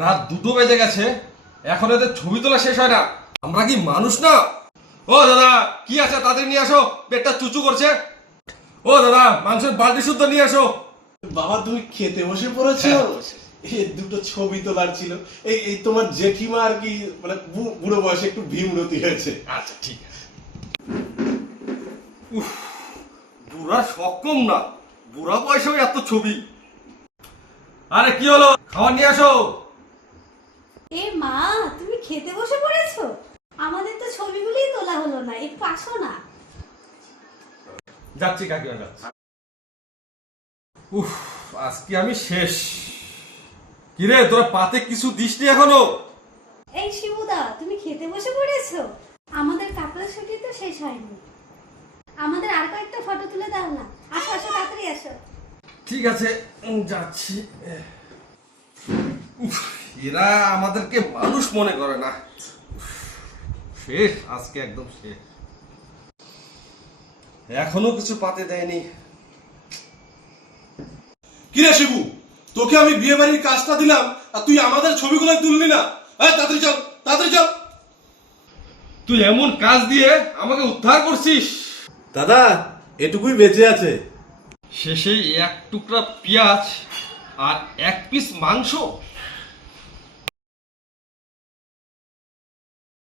রাত 2টো বেজে গেছে, এখন এদের ছবি তোলা শেষ হয় না। আমরা কি মানুষ না? ও দাদা, কি আছে তাদের নিয়ে আসো, পেটটা চুচু করছে। ও দাদা, মাংসের বালতি শুদ্ধ নিয়ে আসো। বাবা তুমি খেতে বসে পড়েছো? এই দুটো ছবি তোলার ছিল। এই এই তোমার জেঠিমা আর কি মানে বুড়ো বয়সে একটু ভীমরতি হয়েছে। আচ্ছা ঠিক আছে। বুড়া শখ কম না, বুড়া বয়সেও এত ছবি। আরে কি হলো, খাবার নিয়ে আসো। এ মা, তুমি খেতে বসে পড়েছো? আমাদের তো ছবিগুলোই তোলা হলো না, একটু আসো না। যাচ্ছি কাকিমা, যাচ্ছি। আজকে আমি শেষ। কিরে, তোরা পাতে কিছু দিসনি এখনো? এই শিবুদা, তুমি খেতে বসে পড়েছো? আমাদের কাপড় ছুটি তো শেষ হয়নি, আমাদের আর কয়েকটা ফটো তুলে দাও না। আসো আসো, তাড়াতাড়ি আসো। ঠিক আছে, যাচ্ছি। এরা আমাদেরকে মানুষ মনে করে না। শেষ, আজকে একদম শেষ। এখনো কিছু পাতে দেয়নি। কিরে শিবু, তোকে আমি বিয়ে বাড়ির কাজটা দিলাম আর তুই আমাদের ছবিগুলো তুললি না? হ্যাঁ, তাড়াতাড়ি চল, তাড়াতাড়ি চল। তুই এমন কাজ দিয়ে আমাকে উদ্ধার করছিস। দাদা, এটুকুই বেঁচে আছে। শেষে এক টুকরা পেঁয়াজ আর এক পিস মাংস।